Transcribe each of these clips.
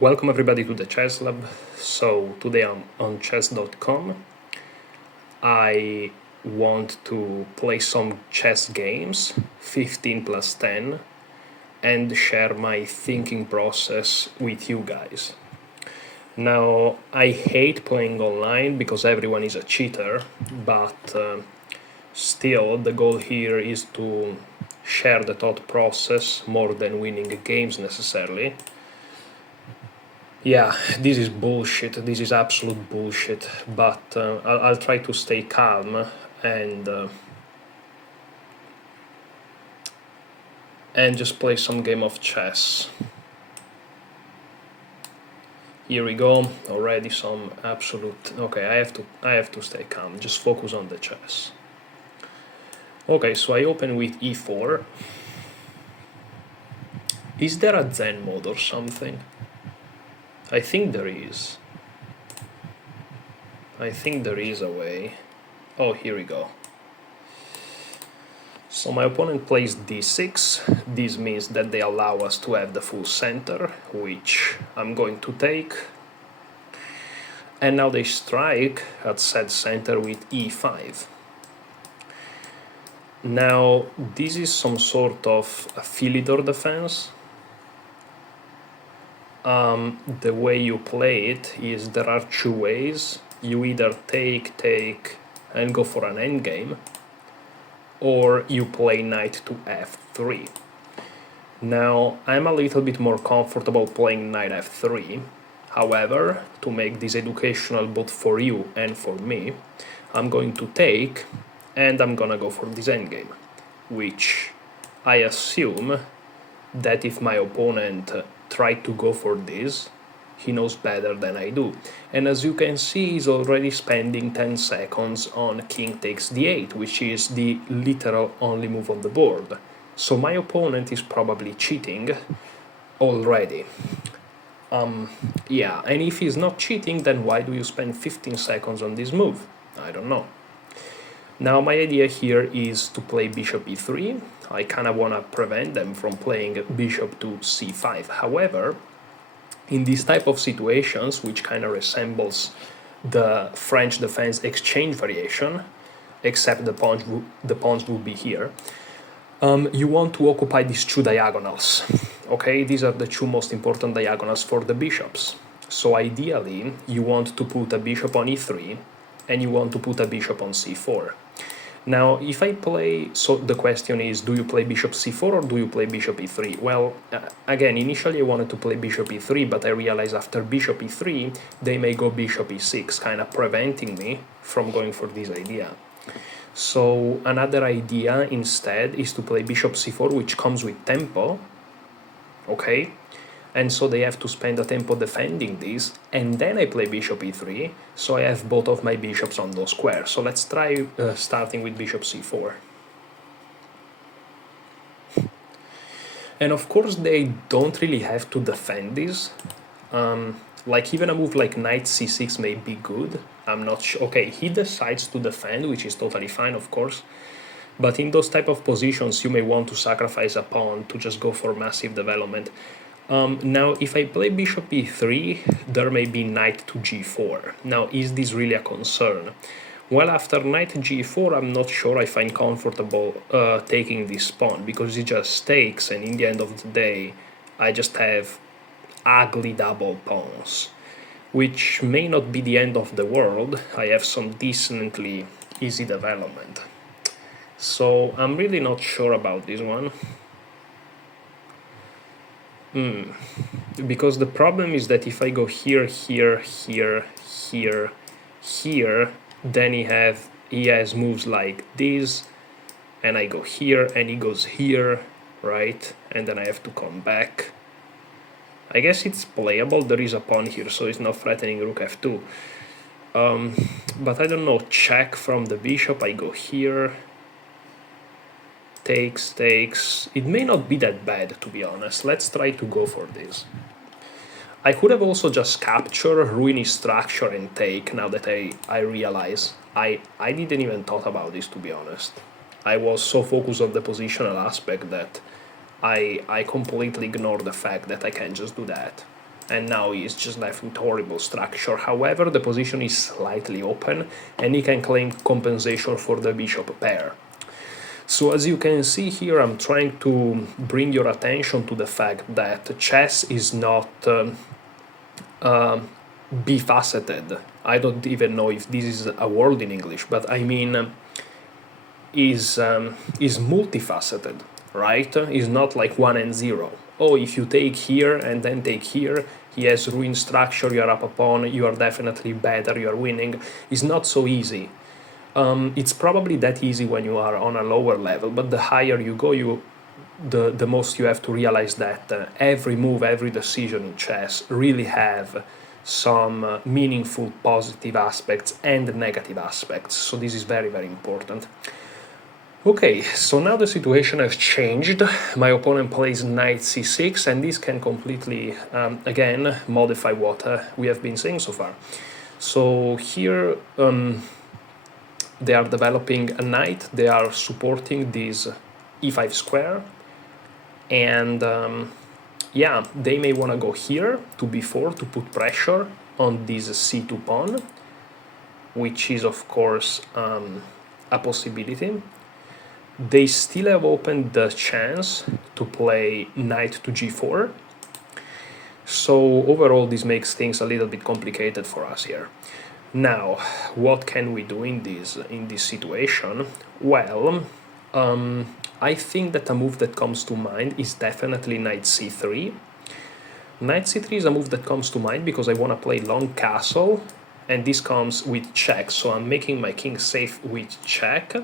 Welcome everybody to the Chess Lab. So today I'm on chess.com. I want to play some chess games, 15 plus 10, and share my thinking process with you guys. Now, I hate playing online because everyone is a cheater, but still the goal here is to share the thought process more than winning games necessarily. Yeah, this is bullshit. This is absolute bullshit. But I'll try to stay calm and just play some game of chess. Here we go. Already some absolute. Okay, I have to stay calm. Just focus on the chess. Okay, so I open with e4. Is there a Zen mode or something? I think there is. I think there is a way. Oh, here we go. So my opponent plays d6. This means that they allow us to have the full center, which I'm going to take. And now they strike at said center with e5. Now, this is some sort of a Philidor defense. The way you play it is there are two ways. You either take, and go for an endgame, or you play knight to f3. Now, I'm a little bit more comfortable playing knight f3. However, to make this educational both for you and for me, I'm going to take, and I'm gonna go for this endgame, which I assume that if my opponent tried to go for this, he knows better than I do. And as you can see, he's already spending 10 seconds on king takes d8, which is the literal only move on the board. So my opponent is probably cheating already. Yeah, and if he's not cheating, then why do you spend 15 seconds on this move? I don't know. Now my idea here is to play bishop e3. I kind of want to prevent them from playing bishop to c5. However, in these type of situations, which kind of resembles the French defense exchange variation, except the pawns will be here, you want to occupy these two diagonals. Okay, these are the two most important diagonals for the bishops. So ideally, you want to put a bishop on e3, and you want to put a bishop on c4. Now, if I play, so the question is, do you play bishop c4 or do you play bishop e3? Well, again, initially I wanted to play bishop e3, but I realized after bishop e3, they may go bishop e6, kind of preventing me from going for this idea. So another idea instead is to play bishop c4, which comes with tempo, okay? And so they have to spend a tempo defending this, and then I play bishop e3, so I have both of my bishops on those squares. So let's try starting with bishop c4. And of course they don't really have to defend this. Like even a move like knight c6 may be good. I'm not sure. Okay, he decides to defend, which is totally fine, of course. But in those type of positions, you may want to sacrifice a pawn to just go for massive development. Now, if I play bishop e3, there may be knight to g4. Now, is this really a concern? Well, after knight g4, I'm not sure I find comfortable taking this pawn, because it just takes, and in the end of the day, I just have ugly double pawns, which may not be the end of the world. I have some decently easy development. So, I'm really not sure about this one. Because the problem is that if I go here, then he has moves like this, and I go here, and he goes here, right? And then I have to come back. I guess it's playable. There is a pawn here, so it's not threatening rook f2. But I don't know, check from the bishop, I go here. Takes. It may not be that bad, to be honest. Let's try to go for this. I could have also just capture, ruin his structure, and take, now that I realize. I didn't even thought about this, to be honest. I was so focused on the positional aspect that I completely ignored the fact that I can just do that. and now he's just left with horrible structure. However, the position is slightly open, and he can claim compensation for the bishop pair. So as you can see here, I'm trying to bring your attention to the fact that chess is not bifaceted. I don't even know if this is a word in English, but I mean is multifaceted, right? Is not like 1 and 0. Oh, if you take here and then take here, he has ruined structure, you are up a pawn, you are definitely better, you are winning. It's not so easy. It's probably that easy when you are on a lower level, but the higher you go, the most you have to realize that every move, every decision in chess really have some meaningful positive aspects and negative aspects. So this is very, very important. Okay, so now the situation has changed. My opponent plays knight c6, and this can completely, again, modify what we have been saying so far. So here they are developing a knight, they are supporting this e5 square, and yeah, they may want to go here to b4 to put pressure on this c2 pawn, which is of course a possibility. They still have opened the chance to play knight to g4. So overall this makes things a little bit complicated for us here. Now, what can we do in this situation? Well, I think that a move that comes to mind is definitely knight c3. Knight c3 is a move that comes to mind because I want to play long castle, and this comes with check, so I'm making my king safe with check.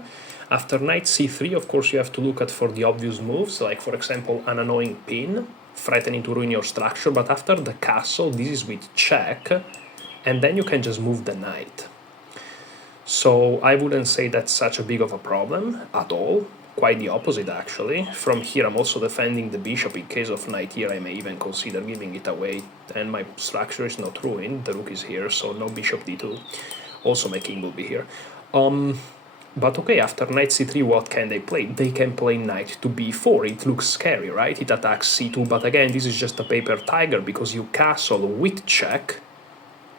After knight c3, of course, you have to look at for the obvious moves, like for example an annoying pin, threatening to ruin your structure, but after the castle, this is with check, and then you can just move the knight. So I wouldn't say that's such a big of a problem at all, quite the opposite actually. From here I'm also defending the bishop. In case of knight here I may even consider giving it away, and my structure is not ruined, the rook is here, so no bishop d2. Also my king will be here. But okay, after knight c3, what can they play? They can play knight to b4. It looks scary, right? It attacks c2, but again, this is just a paper tiger because you castle with check,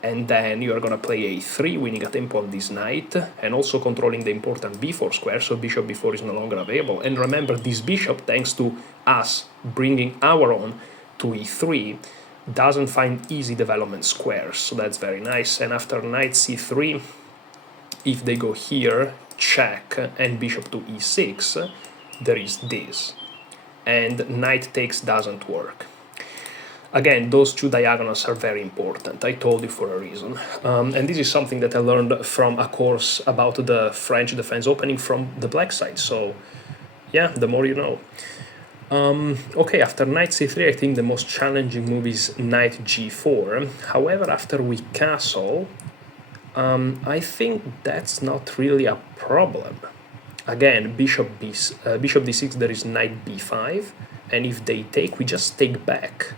and then you are gonna play a3, winning a tempo on this knight, and also controlling the important b4 square, so bishop b4 is no longer available. And remember, this bishop, thanks to us bringing our own to e3, doesn't find easy development squares, so that's very nice. And after knight c3, if they go here, check, and bishop to e6, there is this. And knight takes doesn't work. Again, those two diagonals are very important, I told you for a reason. And this is something that I learned from a course about the French defense opening from the black side, so yeah, the more you know. Okay, after knight c3, I think the most challenging move is knight g4. However, after we castle, I think that's not really a problem. Again, bishop d6, there is knight b5, and if they take, we just take back.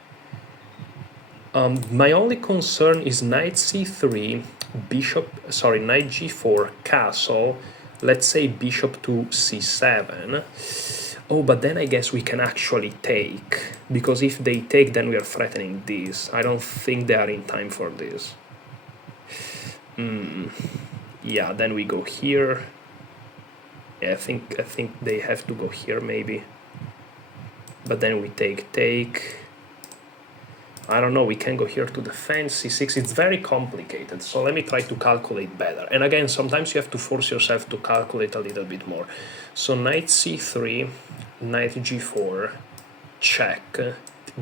My only concern is knight c3, knight g4, castle, let's say bishop to c7. Oh, but then I guess we can actually take, because if they take, then we are threatening this. I don't think they are in time for this. Yeah, then we go here. Yeah, I think they have to go here maybe. But then we take. I don't know, we can go here to defend c6. It's very complicated, so let me try to calculate better. And again, sometimes you have to force yourself to calculate a little bit more. So knight c3, knight g4, check,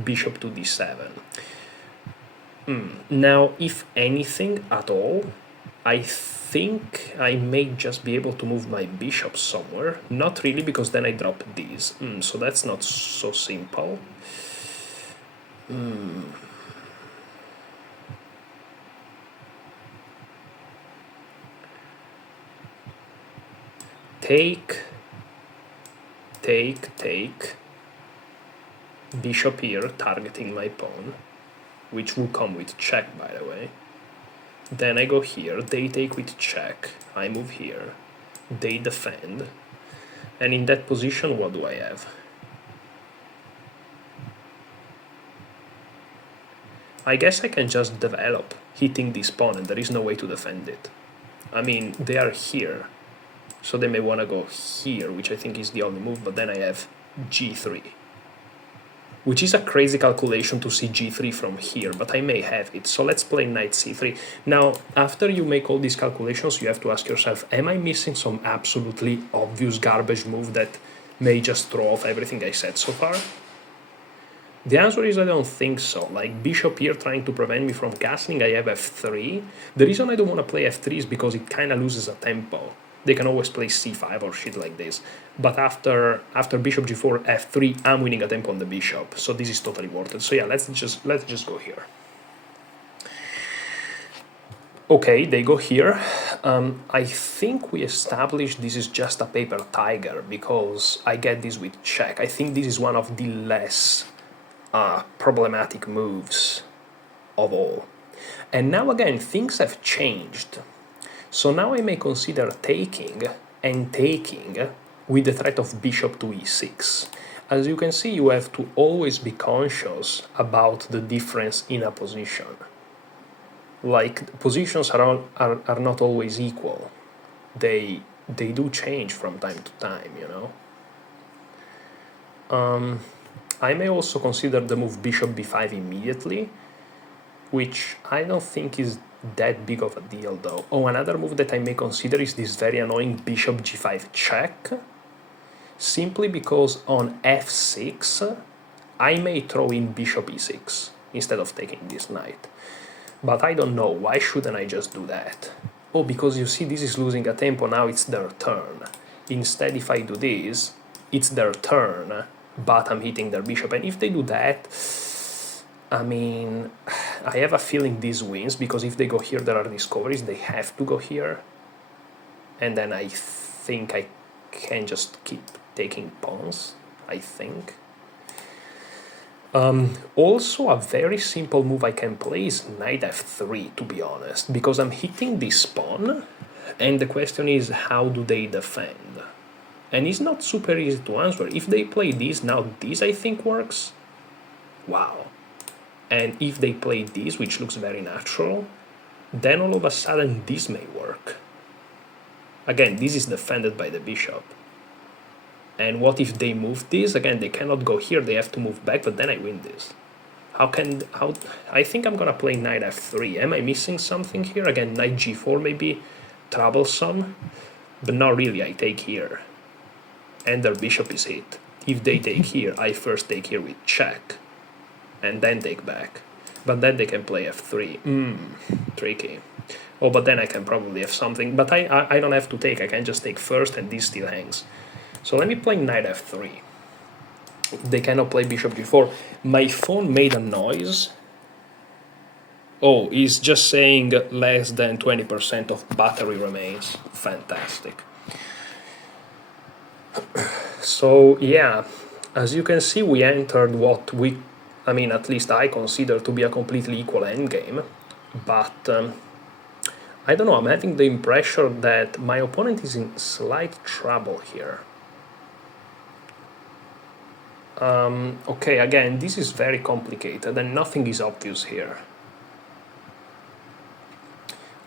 bishop to d7. Now, if anything at all, I think I may just be able to move my bishop somewhere. Not really, because then I drop these. So that's not so simple. Take, bishop here, targeting my pawn, which will come with check, by the way. Then I go here, they take with check, I move here, they defend, and in that position, what do I have? I guess I can just develop hitting this pawn and there is no way to defend it. I mean, they are here, so they may want to go here, which I think is the only move, but then I have g3. Which is a crazy calculation to see g3 from here, but I may have it. So let's play knight c3. Now, after you make all these calculations, you have to ask yourself, am I missing some absolutely obvious garbage move that may just throw off everything I said so far? The answer is I don't think so. Like bishop here trying to prevent me from castling, I have f3. The reason I don't want to play f3 is because it kind of loses a tempo. They can always play c5 or shit like this. But after bishop g4, f3, I'm winning a tempo on the bishop. So this is totally worth it. So yeah, let's just go here. Okay, they go here. I think we established this is just a paper tiger because I get this with check. I think this is one of the less problematic moves of all. And now again, things have changed. So now I may consider taking and taking with the threat of bishop to e6. As you can see, you have to always be conscious about the difference in a position. Like, positions are not always equal. They do change from time to time, you know? I may also consider the move bishop b5 immediately, which I don't think is that big of a deal though. Oh, another move that I may consider is this very annoying bishop g5 check, simply because on f6 I may throw in bishop e6 instead of taking this knight. But I don't know, why shouldn't I just do that? Oh, because you see this is losing a tempo, now it's their turn. Instead, if I do this, it's their turn, but I'm hitting their bishop, and if they do that, I mean, I have a feeling this wins, because if they go here there are discoveries, they have to go here, and then I think I can just keep taking pawns, I think. Also, a very simple move I can play is knight f3, to be honest, because I'm hitting this pawn, and the question is, how do they defend? And it's not super easy to answer. If they play this, now this I think works. Wow. And if they play this, which looks very natural, then all of a sudden this may work. Again, this is defended by the bishop. And what if they move this? Again, they cannot go here, they have to move back, but then I win this. I think I'm gonna play knight f3. Am I missing something here? Again, knight g4 may be troublesome, but not really, I take here. And their bishop is hit. If they take here, I first take here with check, and then take back. But then they can play f3. Tricky. Oh, but then I can probably have something. But I don't have to take, I can just take first and this still hangs. So let me play knight f3. They cannot play bishop g4. My phone made a noise. Oh, it's just saying less than 20% of battery remains. Fantastic. So yeah, as you can see, we entered what at least I consider to be a completely equal endgame, but I don't know, I'm having the impression that my opponent is in slight trouble here. Okay, again, this is very complicated and nothing is obvious here.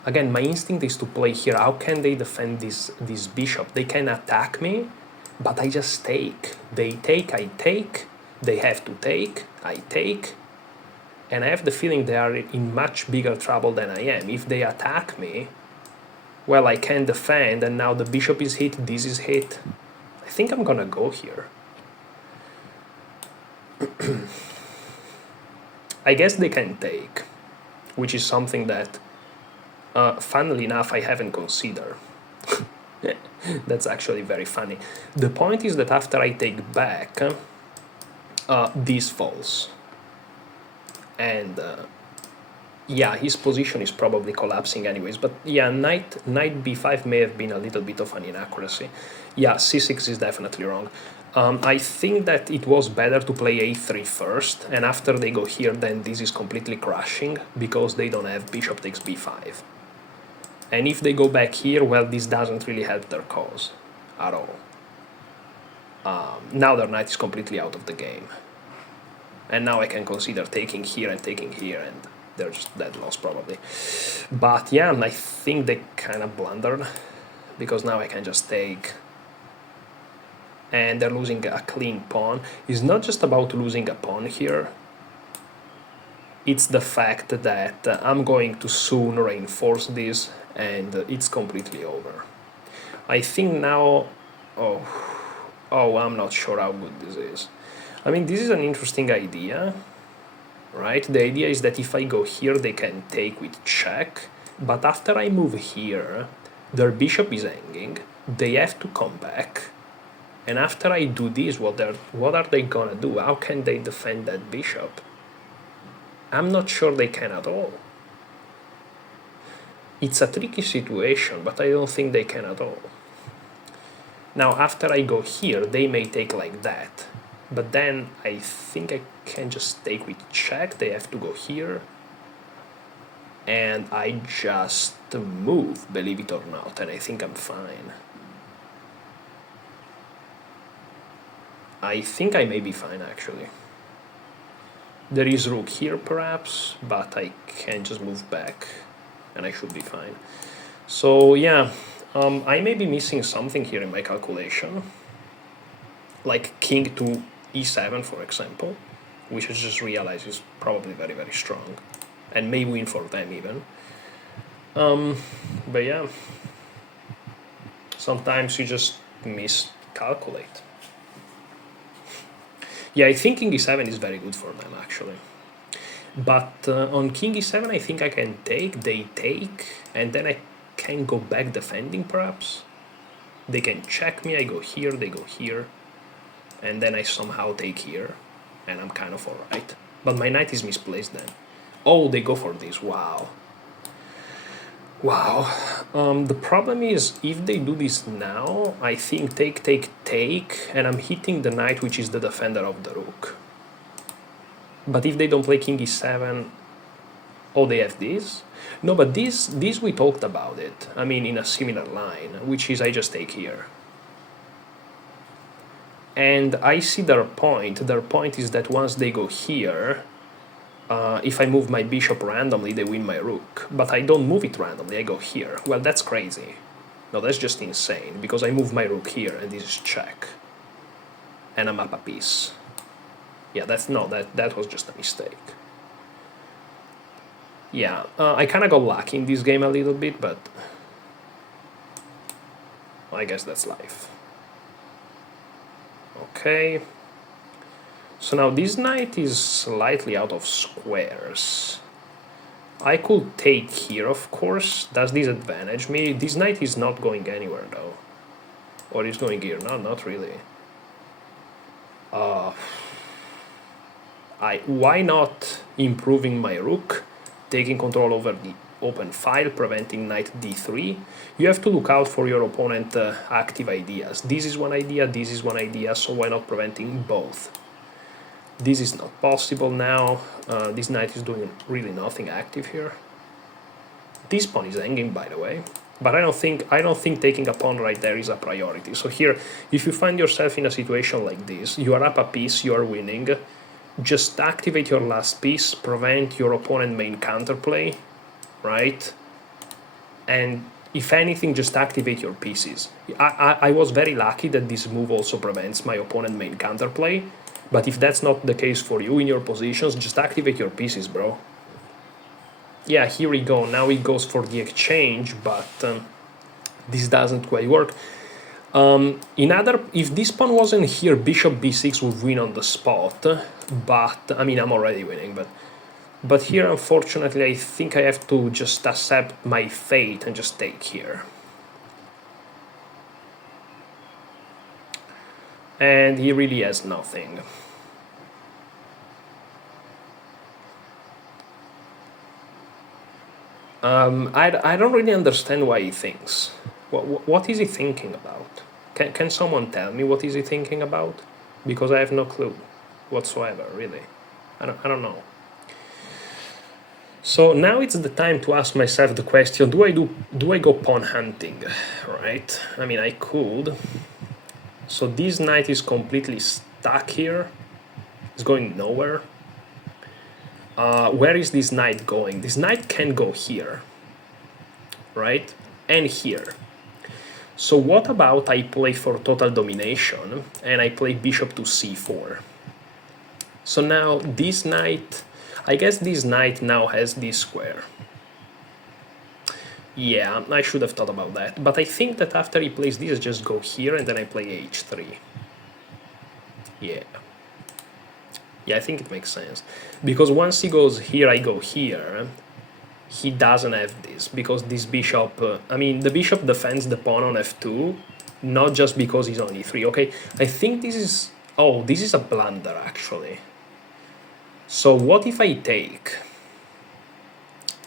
Again, my instinct is to play here. How can they defend this bishop? They can attack me, but I just take. They take, I take, they have to take, I take, and I have the feeling they are in much bigger trouble than I am. If they attack me, well, I can defend, and now the bishop is hit, this is hit. I think I'm gonna go here. I guess they can take, which is something that, funnily enough, I haven't considered. That's actually very funny. The point is that after I take back, this falls. And yeah, his position is probably collapsing anyways. But yeah, knight b5 may have been a little bit of an inaccuracy. Yeah, c6 is definitely wrong. I think that it was better to play a3 first, and after they go here, then this is completely crashing, because they don't have bishop takes b5. And if they go back here, well, this doesn't really help their cause at all. Now their knight is completely out of the game. And now I can consider taking here and taking here, and they're just dead loss probably. But yeah, I think they kind of blundered, because now I can just take, and they're losing a clean pawn. It's not just about losing a pawn here, it's the fact that I'm going to soon reinforce this, and it's completely over. I think now, I'm not sure how good this is. I mean, this is an interesting idea, right? The idea is that if I go here, they can take with check, but after I move here, their bishop is hanging, they have to come back, and after I do this, what are they gonna do? How can they defend that bishop? I'm not sure they can at all. It's a tricky situation, but I don't think they can at all. Now, after I go here, they may take like that, but then I think I can just take with check. They have to go here, and I just move, believe it or not, and I think I'm fine. I think I may be fine, actually. There is rook here, perhaps, but I can just move back, and I should be fine. So, yeah, I may be missing something here in my calculation, like king to e7, for example, which I just realized is probably very, very strong, and may win for them even. But yeah, sometimes you just miscalculate. Yeah, I think king e7 is very good for them, actually. But on king e7, I think I can take, they take, and then I can go back defending, perhaps. They can check me, I go here, they go here, and then I somehow take here, and I'm kind of alright. But my knight is misplaced then. Oh, they go for this, wow. Wow. The problem is, if they do this now, I think take, take, take, and I'm hitting the knight, which is the defender of the rook. But if they don't play king e7, oh, they have this? No, but this we talked about it. I mean, in a similar line, which is I just take here. And I see their point. Their point is that once they go here, if I move my bishop randomly, they win my rook. But I don't move it randomly, I go here. Well, that's crazy. No, that's just insane, because I move my rook here, and this is check. And I'm up a piece. Yeah, that was just a mistake. Yeah, I kind of got lucky in this game a little bit, but I guess that's life. Okay. So now this knight is slightly out of squares. I could take here, of course. Does this advantage me? This knight is not going anywhere, though. Or is going here? No, not really. Why not improving my rook, taking control over the open file, preventing knight d3? You have to look out for your opponent active ideas. This is one idea, so why not preventing both? This is not possible now. This knight is doing really nothing active here. This pawn is hanging, by the way, but I don't think taking a pawn right there is a priority. So here, if you find yourself in a situation like this, you are up a piece, you are winning, just activate your last piece, prevent your opponent main counterplay, right? And if anything, just activate your pieces. I was very lucky that this move also prevents my opponent main counterplay, but if that's not the case for you in your positions, just activate your pieces, bro. Yeah, here we go. Now it goes for the exchange, but this doesn't quite work. If this pawn wasn't here, bishop b6 would win on the spot, but, I mean, I'm already winning, but here, unfortunately, I think I have to just accept my fate and just take here. And he really has nothing. I don't really understand why he thinks. What is he thinking about? Can someone tell me what is he thinking about? Because I have no clue whatsoever, really. I don't know. So now it's the time to ask myself the question: do I go pawn hunting, right? I mean, I could. So this knight is completely stuck here. It's going nowhere. where is this knight going? This knight can go here, right? And here. So what about I play for total domination and I play bishop to c4? So now this knight, I guess this knight now has this square. Yeah, I should have thought about that. But I think that after he plays this, I just go here and then I play h3. Yeah. Yeah, I think it makes sense. Because once he goes here, I go here. He doesn't have this, because this bishop... I mean, the bishop defends the pawn on f2, not just because he's on e3, okay? I think this is... Oh, this is a blunder, actually. So what if I take?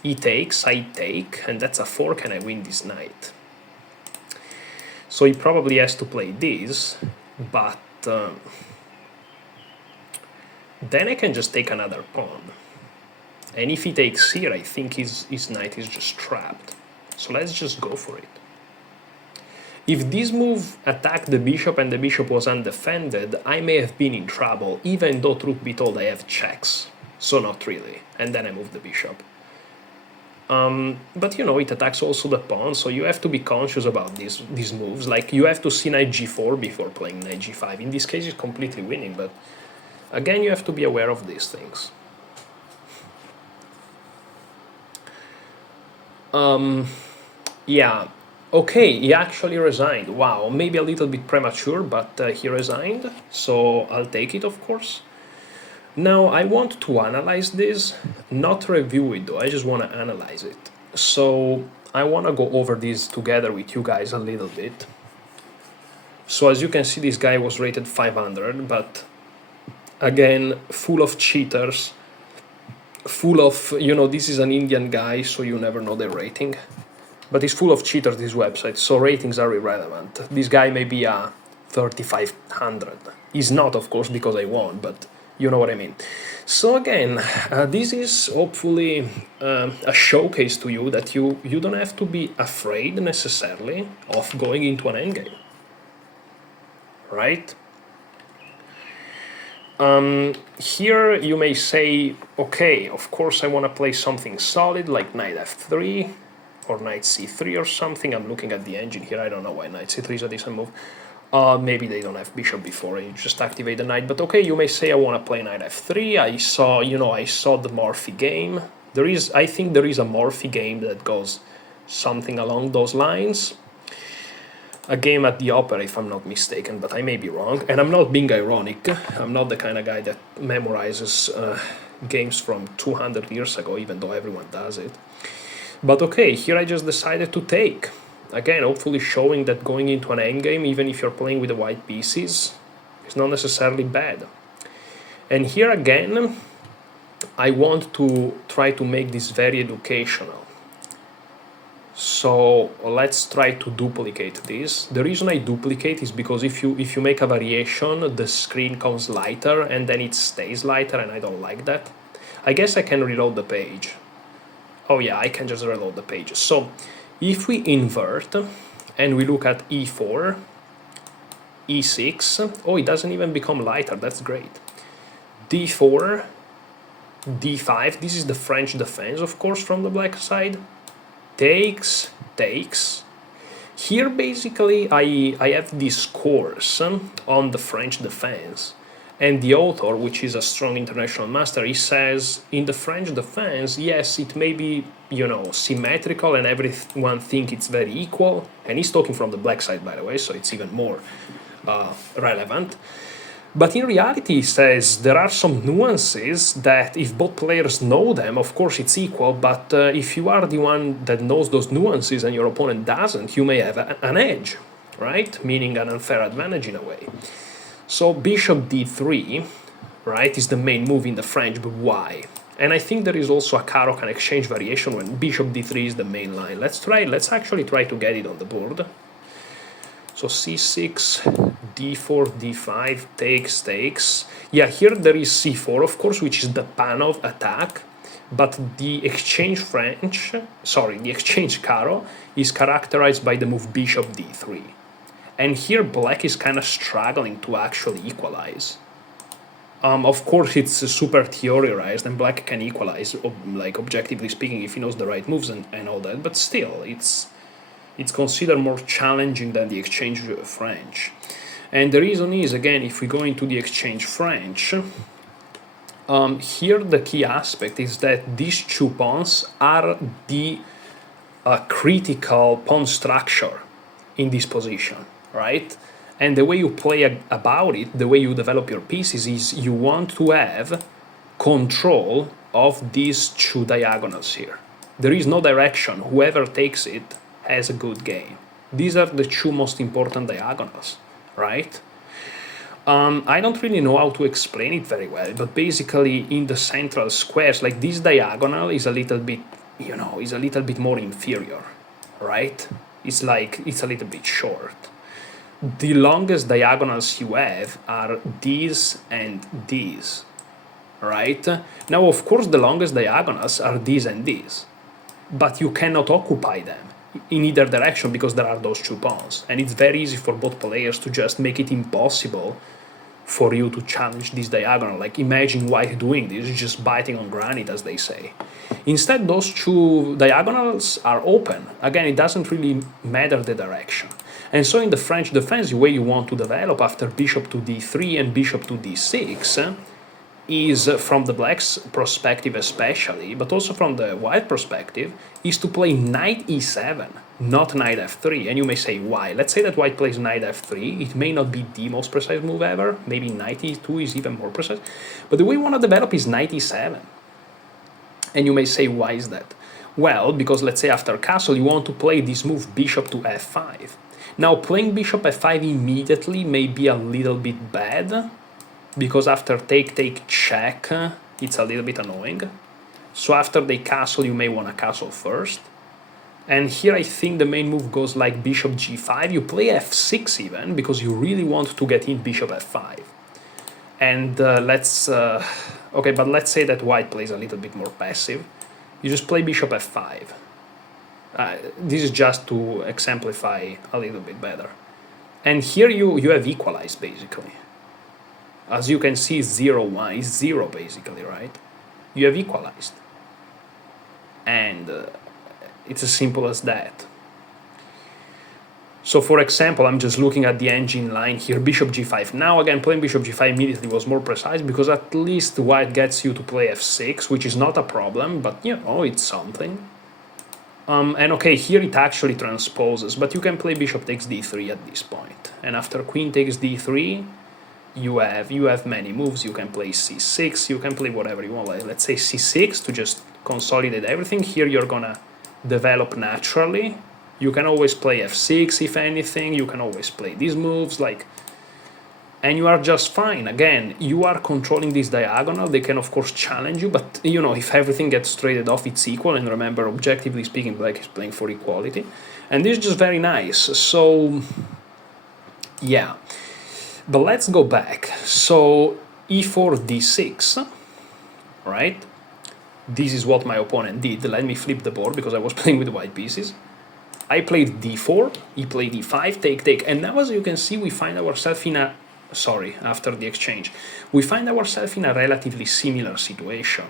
He takes, I take, and that's a fork, and I win this knight. So he probably has to play this, but... then I can just take another pawn. And if he takes here, I think his knight is just trapped. So let's just go for it. If this move attacked the bishop and the bishop was undefended, I may have been in trouble, even though truth be told I have checks. So not really. And then I move the bishop. But you know, it attacks also the pawn, so you have to be conscious about these moves. Like, you have to see knight g4 before playing knight g5. In this case, it's completely winning, but again, you have to be aware of these things. Yeah, okay, he actually resigned. Wow, maybe a little bit premature, but he resigned, so I'll take it, of course. Now, I want to analyze this, not review it though, I just want to analyze it. So, I want to go over this together with you guys a little bit. So, as you can see, this guy was rated 500, but again, full of cheaters. Full of, you know, this is an Indian guy, so you never know their rating. But it's full of cheaters, this website, so ratings are irrelevant. This guy may be a 3500. He's not, of course, because I won, but you know what I mean. So again, this is hopefully a showcase to you that you don't have to be afraid necessarily of going into an endgame. Right? Here you may say, okay, of course I want to play something solid like knight f3 or knight c3 or something. I'm looking at the engine here, I don't know why knight c3 is a decent move. Maybe they don't have bishop before, you just activate the knight. But okay, you may say I want to play knight f3. I saw the Morphy game. I think there is a Morphy game that goes something along those lines. A game at the opera, if I'm not mistaken, but I may be wrong. And I'm not being ironic. I'm not the kind of guy that memorizes games from 200 years ago, even though everyone does it. But okay, here I just decided to take. Again, hopefully showing that going into an endgame, even if you're playing with the white pieces, is not necessarily bad. And here again, I want to try to make this very educational. So let's try to duplicate this. The reason I duplicate is because if you make a variation, the screen comes lighter and then it stays lighter, and I don't like that. I guess I can reload the page. Oh yeah, I can just reload the page. So if we invert and we look at e4, e6, oh, it doesn't even become lighter, that's great. d4, d5, this is the French defense, of course, from the black side. Takes. Here basically I have this course on the French defense, and the author, which is a strong international master, he says in the French defense, yes, it may be, you know, symmetrical and everyone think it's very equal, and he's talking from the black side, by the way, so it's even more relevant. But in reality, he says there are some nuances that if both players know them, of course it's equal, but if you are the one that knows those nuances and your opponent doesn't, you may have an edge, right? Meaning an unfair advantage in a way. So bishop d3, right, is the main move in the French, but why? And I think there is also a Caro-Kann exchange variation when bishop d3 is the main line. Let's actually try to get it on the board. So c6, d4, d5, takes. Yeah, here there is c4, of course, which is the Panov attack, but the exchange Caro is characterized by the move bishop d3. And here black is kind of struggling to actually equalize. Of course, it's super theorized, and black can equalize, like objectively speaking, if he knows the right moves and all that. But still, it's considered more challenging than the exchange French. And the reason is, again, if we go into the exchange French, here the key aspect is that these two pawns are the critical pawn structure in this position, right? And the way you play about it, the way you develop your pieces, is you want to have control of these two diagonals here. There is no direction. Whoever takes it has a good game. These are the two most important diagonals, right? I don't really know how to explain it very well, but basically in the central squares, like this diagonal is a little bit, is a little bit more inferior, right? It's like, it's a little bit short. The longest diagonals you have are these and these, right? Now, of course, the longest diagonals are these and these, but you cannot occupy them in either direction because there are those two pawns, and it's very easy for both players to just make it impossible for you to challenge this diagonal. Like, imagine White doing this, just biting on granite, as they say. Instead, those two diagonals are open. Again, it doesn't really matter the direction. And so in the French defense, the way you want to develop after bishop to d3 and bishop to d6 is, from the black's perspective especially, but also from the white perspective, is to play knight e7, not knight f3. And you may say, why? Let's say that white plays knight f3. It may not be the most precise move ever. Maybe knight e2 is even more precise. But the way you want to develop is knight e7. And you may say, why is that? Well, because let's say after castle, you want to play this move bishop to f5. Now, playing bishop f5 immediately may be a little bit bad, because after take, take, check, it's a little bit annoying. So after they castle, you may want to castle first. And here I think the main move goes like bishop g5. You play f6 even, because you really want to get in bishop f5. And okay, but let's say that white plays a little bit more passive. You just play bishop f5. This is just to exemplify a little bit better. And here you have equalized, basically. As you can see, 0-1 is 0, basically, right? You have equalized. And it's as simple as that. So, for example, I'm just looking at the engine line here, bishop g5. Now, again, playing bishop g5 immediately was more precise, because at least white gets you to play f6, which is not a problem, but, it's something. And okay, here it actually transposes, but you can play bishop takes d3 at this point. And after queen takes d3, you have many moves. You can play c6, you can play whatever you want. Like, let's say c6 to just consolidate everything. Here you're gonna develop naturally. You can always play f6 if anything. You can always play these moves, and you are just fine. Again, you are controlling this diagonal. They can of course challenge you, but if everything gets traded off, it's equal. And remember, objectively speaking, black is playing for equality, and this is just very nice. So yeah, but let's go back. So e4 d6, right? This is what my opponent did. Let me flip the board because I was playing with white pieces. I played d4, he played e5, take, take, and now as you can see, we find ourselves in a after the exchange, we find ourselves in a relatively similar situation.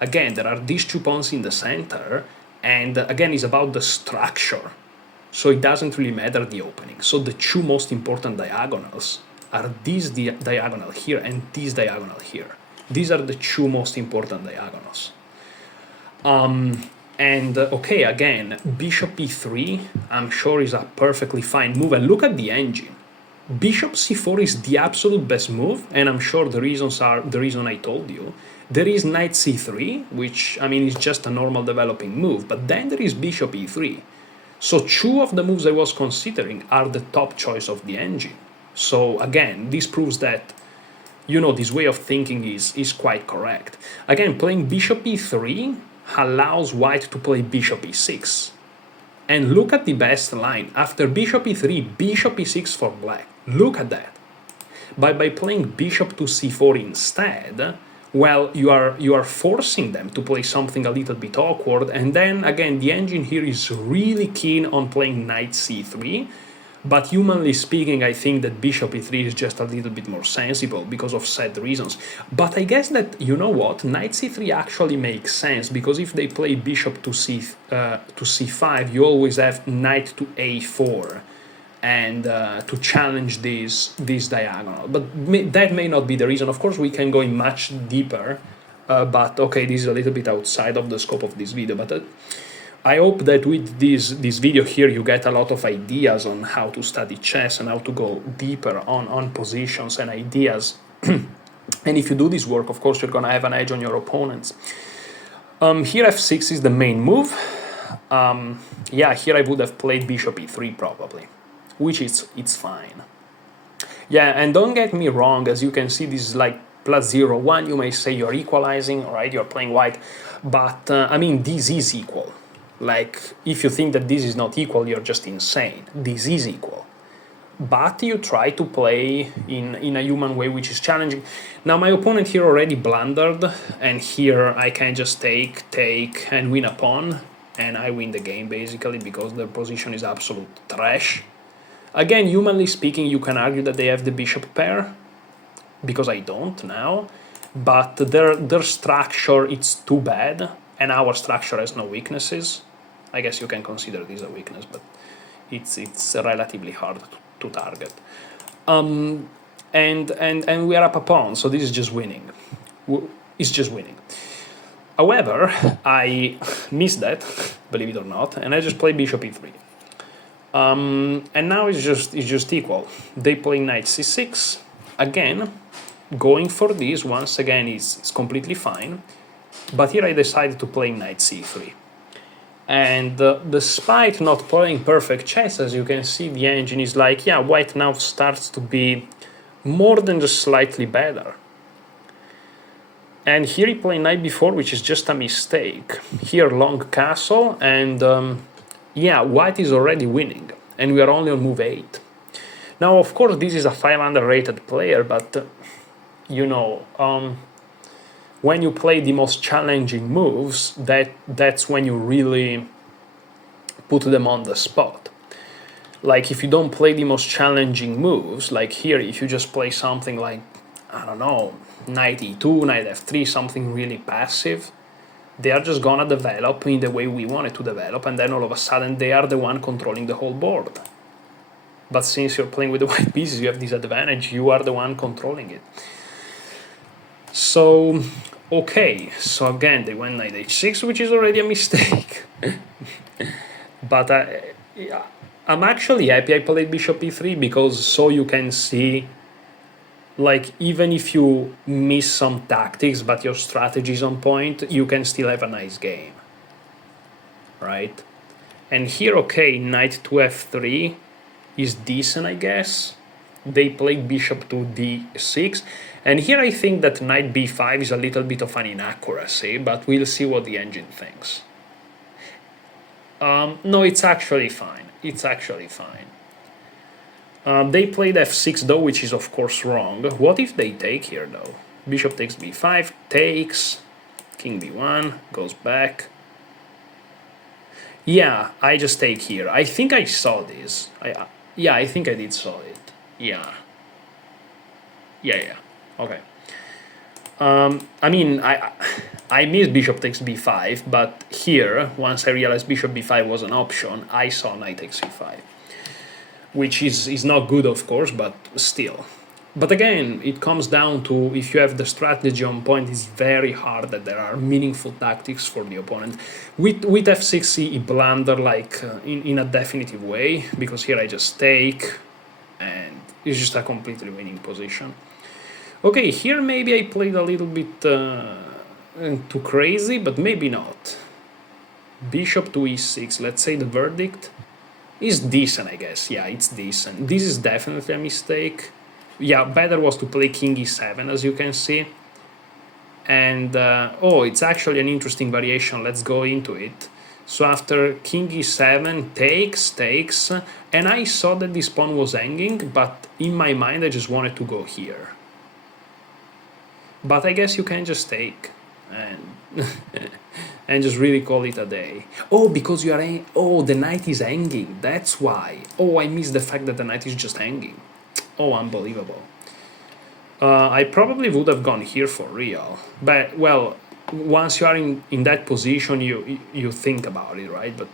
Again, there are these two pawns in the center, and again, it's about the structure. So it doesn't really matter the opening. So the two most important diagonals are this diagonal here and this diagonal here. These are the two most important diagonals. Okay, again, bishop e3, I'm sure is a perfectly fine move. And look at the engine. Bishop c4 is the absolute best move, and I'm sure the reasons are the reason I told you. There is knight c3, which, is just a normal developing move, but then there is bishop e3. So two of the moves I was considering are the top choice of the engine. So again, this proves that, this way of thinking is quite correct. Again, playing bishop e3 allows white to play bishop e6. And look at the best line. After bishop e3, bishop e6 for black. Look at that. By playing bishop to c4 instead, well, you are forcing them to play something a little bit awkward. And then, again, the engine here is really keen on playing knight c3. But humanly speaking, I think that bishop e3 is just a little bit more sensible because of said reasons. But I guess that, you know what, knight c3 actually makes sense, because if they play bishop to c5, you always have knight to a4, and to challenge this diagonal. But that may not be the reason. Of course, we can go in much deeper, but okay, this is a little bit outside of the scope of this video. But I hope that with this video here you get a lot of ideas on how to study chess and how to go deeper on positions and ideas. And if you do this work, of course, you're gonna have an edge on your opponents. Here f6 is the main move. Yeah, here I would have played bishop e3 probably, which it's fine. Yeah, and don't get me wrong, as you can see, this is like +0-1. You may say you're equalizing, right? You're playing white, but I mean, this is equal. Like, if you think that this is not equal, you're just insane. This is equal. But you try to play in a human way, which is challenging. Now, my opponent here already blundered, and here I can just take, and win a pawn, and I win the game, basically, because their position is absolute trash. Again, humanly speaking, you can argue that they have the bishop pair, because I don't now, but their structure, it's too bad, and our structure has no weaknesses. I guess you can consider this a weakness, but it's relatively hard to target. And we are up a pawn, so this is just winning. It's just winning. However, I missed that, believe it or not, and I just play bishop e3. And now it's just equal. They play knight c6. Again, going for this once again is completely fine. But here I decided to play knight c3. And despite not playing perfect chess, as you can see, the engine is like, yeah, white now starts to be more than just slightly better. And here he played knight b4, which is just a mistake. Here long castle, and yeah, white is already winning, and we are only on move 8. Now, of course, this is a 500 rated player, but you know, when you play the most challenging moves, that's when you really put them on the spot. Like, if you don't play the most challenging moves, like here, if you just play something like, I don't know, knight e2, knight f3, something really passive, they are just gonna develop in the way we want it to develop, and then all of a sudden they are the one controlling the whole board. But since you're playing with the white pieces, you have this advantage, you are the one controlling it. So, okay, so again, they went knight h6, which is already a mistake. But I'm actually happy I played bishop e3, because so you can see, like, even if you miss some tactics, but your strategy is on point, you can still have a nice game, right? And here, okay, knight to f3 is decent, I guess. They played bishop to d6, and here I think that knight b5 is a little bit of an inaccuracy, but we'll see what the engine thinks. No, it's actually fine. It's actually fine. They played f6 though, which is of course wrong. What if they take here though? Bishop takes b5, takes, king b1, goes back. Yeah, I just take here. I think I saw this. Yeah, I think I did saw it. Yeah. Okay. I mean, I missed bishop takes b5, but here, once I realized bishop b5 was an option, I saw knight takes c5. Which is not good, of course, but still. But again, it comes down to, if you have the strategy on point, it's very hard that there are meaningful tactics for the opponent. With f6, he blundered like in a definitive way, because here I just take, and it's just a completely winning position. Okay, here maybe I played a little bit too crazy, but maybe not. Bishop to e6, let's say the verdict is decent, I guess. Yeah, it's decent. This is definitely a mistake. Yeah, better was to play king e7, as you can see. And, oh, it's actually an interesting variation. Let's go into it. So after king e7, takes, and I saw that this pawn was hanging, but in my mind I just wanted to go here. But I guess you can just take. And and just really call it a day. Oh, because you are... Oh, the knight is hanging. That's why. Oh, I missed the fact that the knight is just hanging. Oh, unbelievable. I probably would have gone here for real. But, well, once you are in that position, you think about it, right? But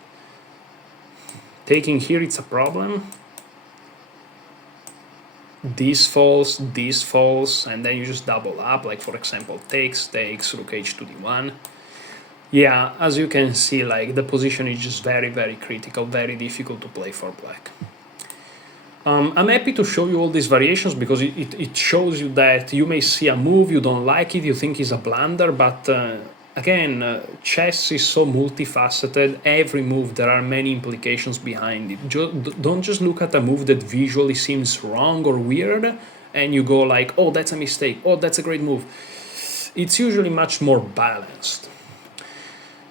taking here, it's a problem. This falls, and then you just double up. Like, for example, takes, rook h to d1. Yeah, as you can see, like, the position is just very, very critical, very difficult to play for black. I'm happy to show you all these variations because it shows you that you may see a move, you don't like it, you think it's a blunder, but again, chess is so multifaceted. Every move, there are many implications behind it. Don't just look at a move that visually seems wrong or weird and you go like, oh, that's a mistake, oh, that's a great move. It's usually much more balanced.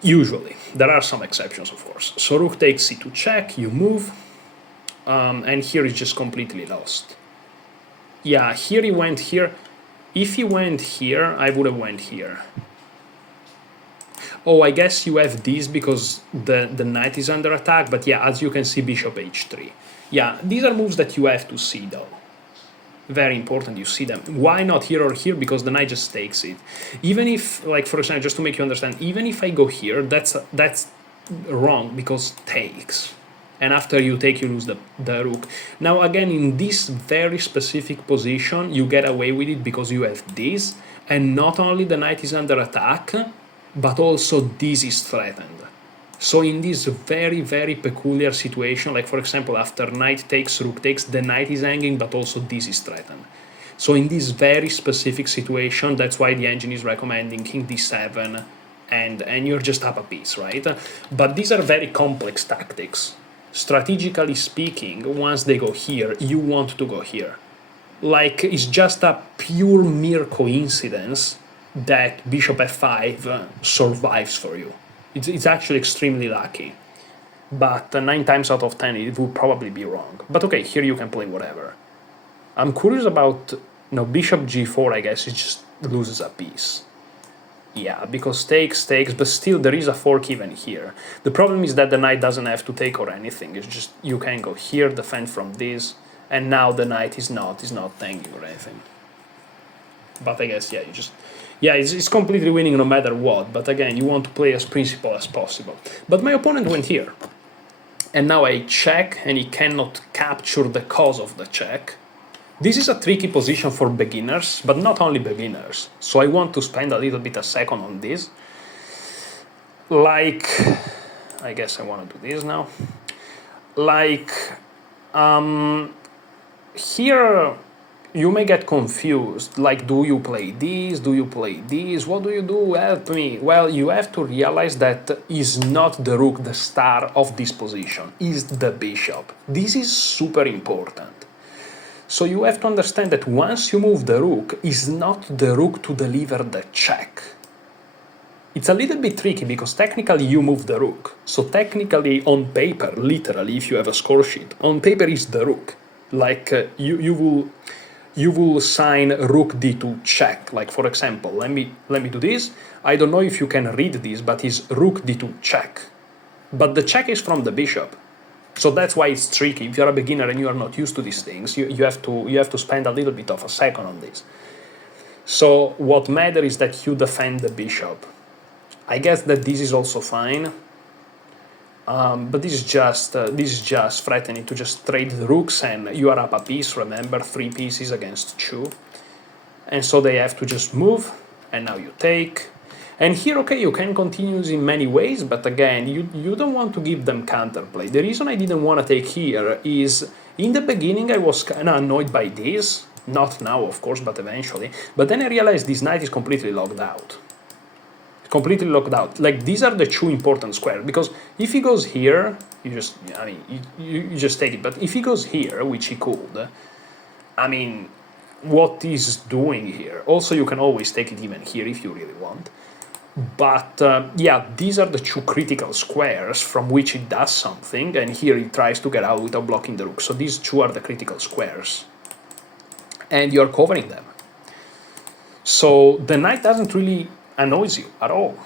Usually. There are some exceptions, of course. So rook takes c2 check, you move. And here is just completely lost. Yeah, here he went here. If he went here, I would have went here. Oh, I guess you have this because the knight is under attack, but yeah, as you can see, bishop h3. Yeah, these are moves that you have to see, though. Very important, you see them. Why not here or here? Because the knight just takes it. Even if, like, for example, just to make you understand, even if I go here, that's wrong, because takes. And after you take, you lose the rook. Now, again, in this very specific position, you get away with it because you have this, and not only the knight is under attack, but also this is threatened. So in this very, very peculiar situation, like for example, after knight takes, rook takes, the knight is hanging, but also this is threatened. So in this very specific situation, that's why the engine is recommending king d7, and you're just up a piece, right? But these are very complex tactics. Strategically speaking, once they go here, you want to go here. Like, it's just a pure mere coincidence that bishop f5 survives for you. It's actually extremely lucky. But 9 times out of 10 it would probably be wrong. But okay, here you can play whatever. I'm curious about... No, bishop g4, I guess, it just loses a piece. Yeah, because takes, but still there is a fork even here. The problem is that the knight doesn't have to take or anything. It's just you can go here, defend from this, and now the knight is not tanking or anything. But I guess, yeah, it's completely winning no matter what. But again, you want to play as principled as possible. But my opponent went here. And now I check, and he cannot capture the cause of the check. This is a tricky position for beginners, but not only beginners. So I want to spend a little bit a second on this. Like, I guess I want to do this now. Like, here you may get confused. Like, do you play this? Do you play this? What do you do? Help me. Well, you have to realize that is not the rook the star of this position, is the bishop. This is super important. So you have to understand that once you move the rook, it's not the rook to deliver the check. It's a little bit tricky because technically you move the rook. So technically on paper, literally, if you have a score sheet, on paper is the rook. Like you will sign rook d2 check. Like for example, let me do this. I don't know if you can read this, but it's rook d2 check. But the check is from the bishop. So that's why it's tricky. If you're a beginner and you are not used to these things, you have to spend a little bit of a second on this. So what matters is that you defend the bishop. I guess that this is also fine, but this is just threatening to just trade the rooks, and you are up a piece. Remember, 3 pieces against 2, and so they have to just move, and now you take. And here, okay, you can continue in many ways, but again, you don't want to give them counterplay. The reason I didn't want to take here is, in the beginning I was kind of annoyed by this, not now of course, but eventually, but then I realized this knight is completely locked out. Completely locked out. Like, these are the 2 important squares, because if he goes here, you just take it, but if he goes here, which he could, I mean, what he's doing here, also you can always take it even here if you really want. But yeah, these are the 2 critical squares from which it does something, and here it tries to get out without blocking the rook. So these 2 are the critical squares, and you're covering them. So the knight doesn't really annoy you at all.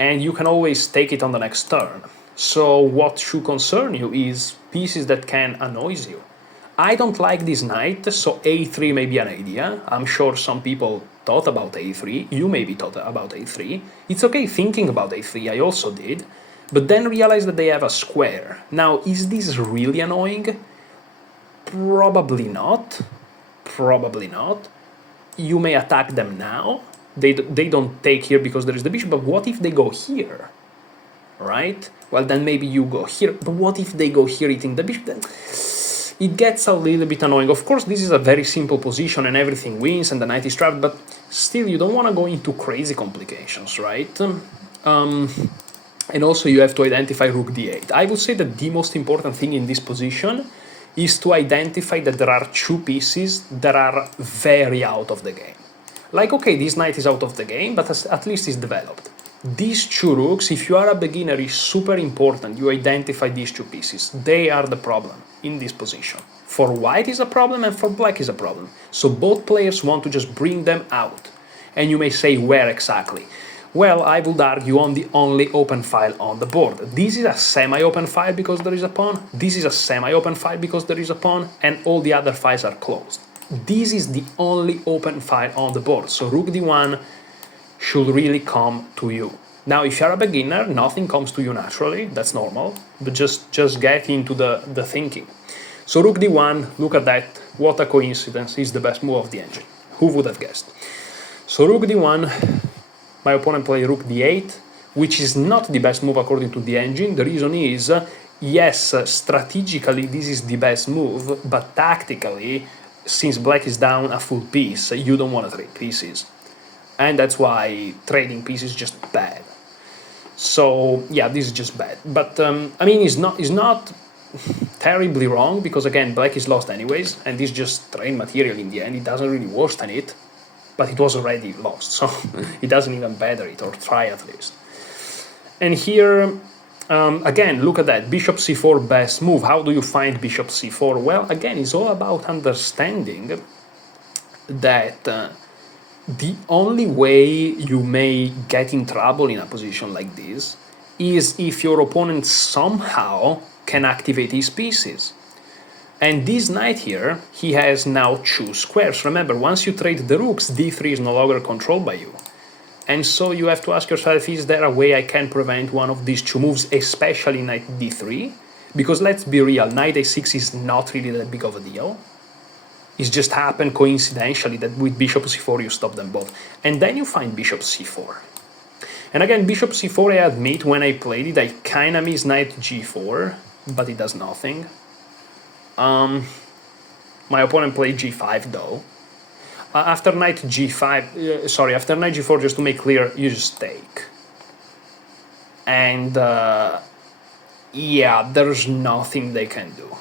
and you can always take it on the next turn. So what should concern you is pieces that can annoy you. I don't like this knight, so a3 may be an idea. I'm sure some people thought about a3, you maybe thought about a3. It's okay thinking about a3, I also did, but then realize that they have a square. Now, is this really annoying? Probably not. Probably not. You may attack them now. They don't take here because there is the bishop, but what if they go here? Right? Well, then maybe you go here, but what if they go here eating the bishop? Then it gets a little bit annoying. Of course, this is a very simple position and everything wins and the knight is trapped, but still you don't want to go into crazy complications, right? And also you have to identify rook d8. I would say that the most important thing in this position is to identify that there are two pieces that are very out of the game. Like, okay, this knight is out of the game, but at least it's developed. These two rooks, if you are a beginner, is super important. You identify these two pieces. They are the problem in this position. For white is a problem and for black is a problem. So both players want to just bring them out. And you may say, where exactly? Well, I would argue on the only open file on the board. This is a semi-open file because there is a pawn. This is a semi-open file because there is a pawn. And all the other files are closed. This is the only open file on the board. So rook d1 should really come to you. Now, if you're a beginner, nothing comes to you naturally. That's normal. But just get into the thinking. So rook d1, look at that. What a coincidence. Is the best move of the engine. Who would have guessed? So rook d1, my opponent played rook d8, which is not the best move according to the engine. The reason is, yes, strategically this is the best move, but tactically, since black is down a full piece, you don't want to trade pieces. And that's why trading pieces is just bad. So yeah, this is just bad. But I mean, it's not terribly wrong, because again, black is lost anyways, and this just trade material in the end. It doesn't really worsen it, but it was already lost, so it doesn't even better it, or try at least. And here, again, look at that, bishop c4, best move. How do you find bishop c4? Well, again, it's all about understanding that the only way you may get in trouble in a position like this is if your opponent somehow can activate his pieces. And this knight here, he has now two squares. Remember, once you trade the rooks, d3 is no longer controlled by you. And so you have to ask yourself, is there a way I can prevent one of these two moves, especially knight d3? Because let's be real, knight a6 is not really that big of a deal. It's just happened coincidentally that with bishop c4 you stop them both. And then you find bishop c4. And again, bishop c4, I admit, when I played it, I kind of miss knight g4, but it does nothing. My opponent played g5 though. After knight g5, after knight g4, just to make clear, you just take. And yeah, there's nothing they can do.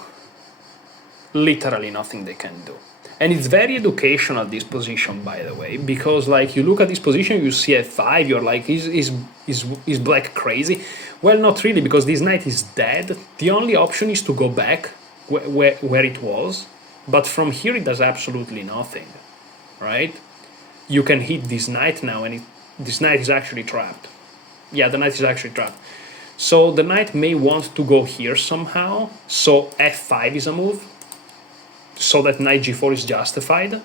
Literally nothing they can do. And it's very educational, this position, by the way, because like you look at this position, you see f5, you're like, is black crazy? Well, not really, because this knight is dead. The only option is to go back where it was, but from here it does absolutely nothing, right? You can hit this knight now, and this knight is actually trapped. Yeah, the knight is actually trapped. So the knight may want to go here somehow, so f5 is a move, so that knight g4 is justified.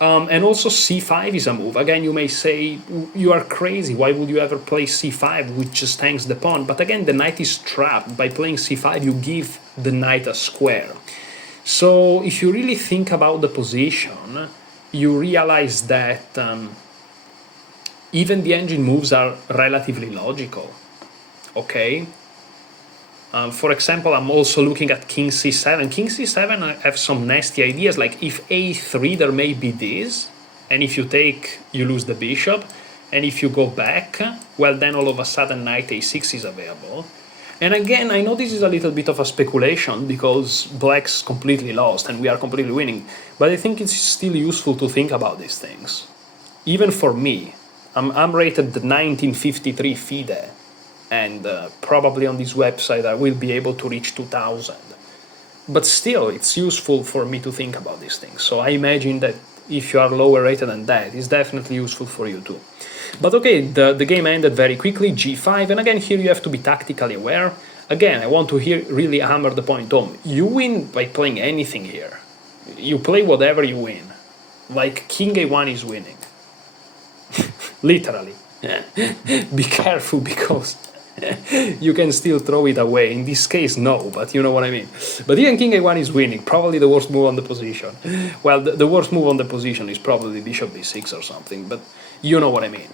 And also c5 is a move. Again, you may say, you are crazy, why would you ever play c5, which just hangs the pawn? But again, the knight is trapped. By playing c5, you give the knight a square. So if you really think about the position, you realize that even the engine moves are relatively logical, okay? For example, I'm also looking at king c7. King c7, I have some nasty ideas, like if a3, there may be this, and if you take, you lose the bishop, and if you go back, well, then all of a sudden knight a6 is available. And again, I know this is a little bit of a speculation, because black's completely lost and we are completely winning, but I think it's still useful to think about these things. Even for me, I'm rated the 1953 FIDE, and probably on this website I will be able to reach 2000. But still, it's useful for me to think about these things. So I imagine that if you are lower rated than that, it's definitely useful for you too. But okay, the game ended very quickly, g5, and again here you have to be tactically aware. Again, I want to really hammer the point home. You win by playing anything here. You play whatever you win. Like king a1 is winning. Literally. Be careful because you can still throw it away. In this case, no, but you know what I mean. But even king a1 is winning, probably the worst move on the position. Well, the worst move on the position is probably bishop b6 or something, but you know what I mean.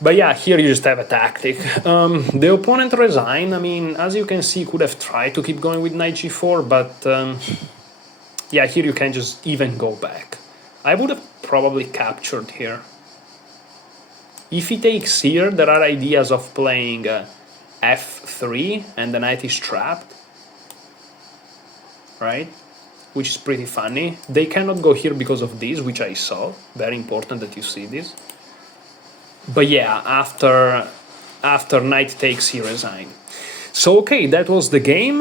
But yeah, here you just have a tactic. The opponent resigned. I mean, as you can see, could have tried to keep going with knight g4, but yeah, here you can just even go back. I would have probably captured here. If he takes here, there are ideas of playing f3 and the knight is trapped, right? Which is pretty funny. They cannot go here because of this, which I saw. Very important that you see this. But yeah, after knight takes, he resign. So okay, that was the game.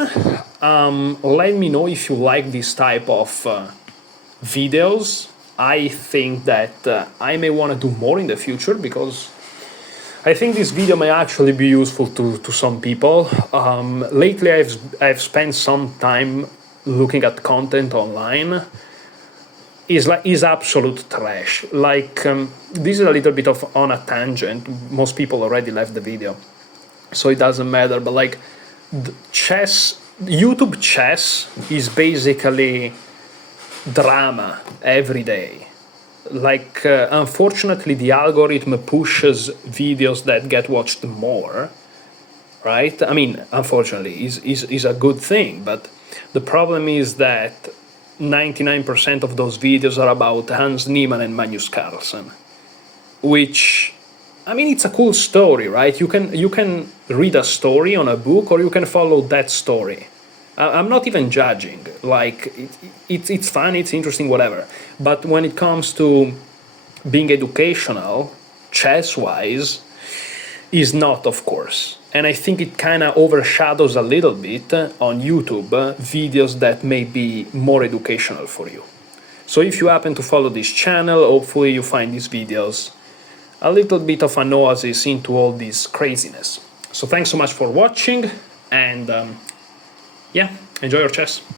Let me know if you like this type of videos. I think that I may want to do more in the future because I think this video may actually be useful to some people. Lately I've spent some time looking at content online. Is absolute trash. Like this is a little bit of on a tangent. Most people already left the video, so it doesn't matter. But like YouTube chess is basically drama every day. Like unfortunately, the algorithm pushes videos that get watched more, right? I mean, unfortunately, is a good thing, but the problem is that 99% of those videos are about Hans Niemann and Magnus Carlsen, which, I mean, it's a cool story, right? You can read a story on a book, or you can follow that story. I'm not even judging. Like it's fun, it's interesting, whatever. But when it comes to being educational, chess-wise, is not, of course. And I think it kind of overshadows a little bit on YouTube videos that may be more educational for you. So if you happen to follow this channel, hopefully you find these videos a little bit of an oasis into all this craziness. So thanks so much for watching, and yeah, enjoy your chess.